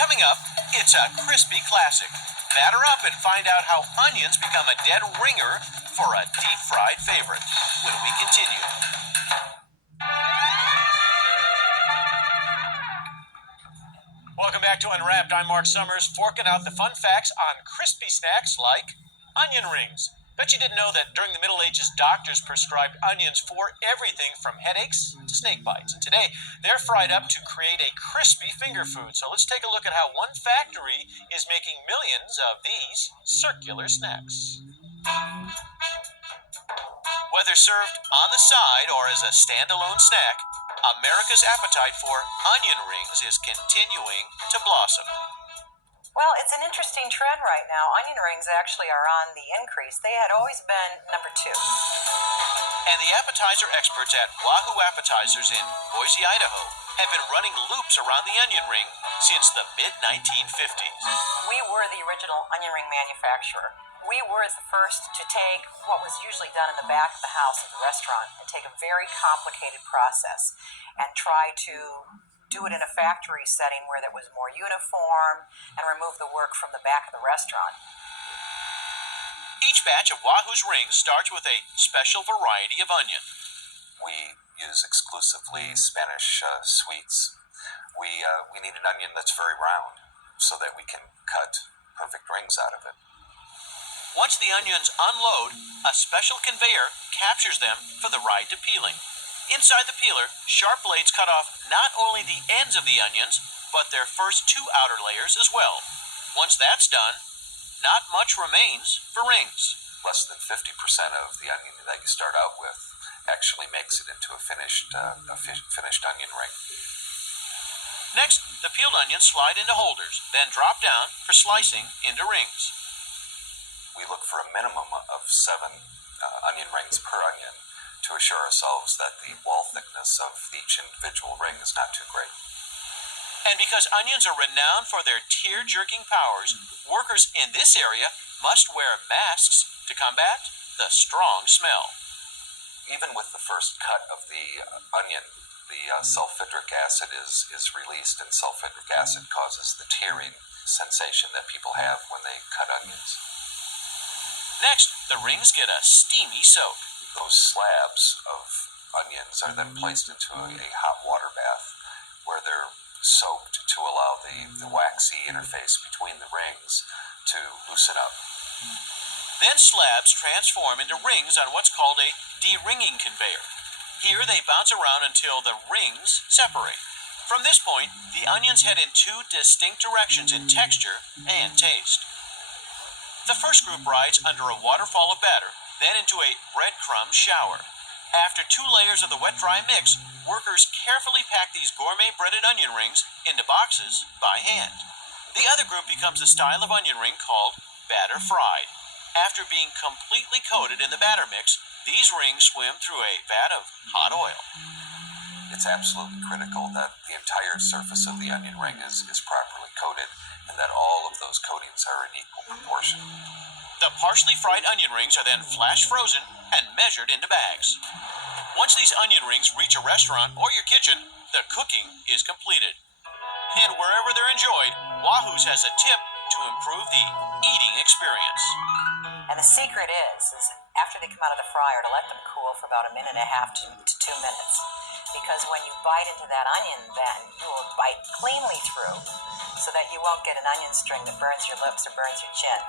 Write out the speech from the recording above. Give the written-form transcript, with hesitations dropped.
Coming up, it's a crispy classic. Batter up and find out how onions become a dead ringer for a deep-fried favorite when we continue. Welcome back to Unwrapped. I'm Mark Summers, forking out the fun facts on crispy snacks like onion rings. Bet you didn't know that during the Middle Ages, doctors prescribed onions for everything from headaches to snake bites. And today, they're fried up to create a crispy finger food. So let's take a look at how one factory is making millions of these circular snacks. Whether served on the side or as a standalone snack, America's appetite for onion rings is continuing to blossom. Well, it's an interesting trend right now. Onion rings actually are on the increase. They had always been number 2. And the appetizer experts at Wahoo Appetizers in Boise, Idaho, have been running loops around the onion ring since the mid-1950s. We were the original onion ring manufacturer. We were the first to take what was usually done in the back of the house of the restaurant and take a very complicated process and try to do it in a factory setting where that was more uniform and remove the work from the back of the restaurant. Each batch of Wahoo's rings starts with a special variety of onion. We use exclusively Spanish sweets. We need an onion that's very round so that we can cut perfect rings out of it. Once the onions unload, a special conveyor captures them for the ride to peeling. Inside the peeler, sharp blades cut off not only the ends of the onions, but their first 2 outer layers as well. Once that's done, not much remains for rings. Less than 50% of the onion that you start out with actually makes it into a finished onion ring. Next, the peeled onions slide into holders, then drop down for slicing into rings. We look for a minimum of 7 onion rings per onion to assure ourselves that the wall thickness of each individual ring is not too great. And because onions are renowned for their tear-jerking powers, workers in this area must wear masks to combat the strong smell. Even with the first cut of the onion, the sulfuric acid is released, and sulfuric acid causes the tearing sensation that people have when they cut onions. Next, the rings get a steamy soak. Those slabs of onions are then placed into a hot water bath where they're soaked to allow the waxy interface between the rings to loosen up. Then slabs transform into rings on what's called a de-ringing conveyor. Here they bounce around until the rings separate. From this point, the onions head in 2 distinct directions in texture and taste. The first group rides under a waterfall of batter, then into a breadcrumb shower. After 2 layers of the wet-dry mix, workers carefully pack these gourmet breaded onion rings into boxes by hand. The other group becomes a style of onion ring called batter fried. After being completely coated in the batter mix, these rings swim through a vat of hot oil. It's absolutely critical that the entire surface of the onion ring is properly coated and that all of those coatings are in equal proportion. The partially fried onion rings are then flash frozen and measured into bags. Once these onion rings reach a restaurant or your kitchen, the cooking is completed. And wherever they're enjoyed, Wahoo's has a tip to improve the eating experience. And the secret is after they come out of the fryer to let them cool for about 1.5 to 2 minutes. Because when you bite into that onion, then you will bite cleanly through so that you won't get an onion string that burns your lips or burns your chin.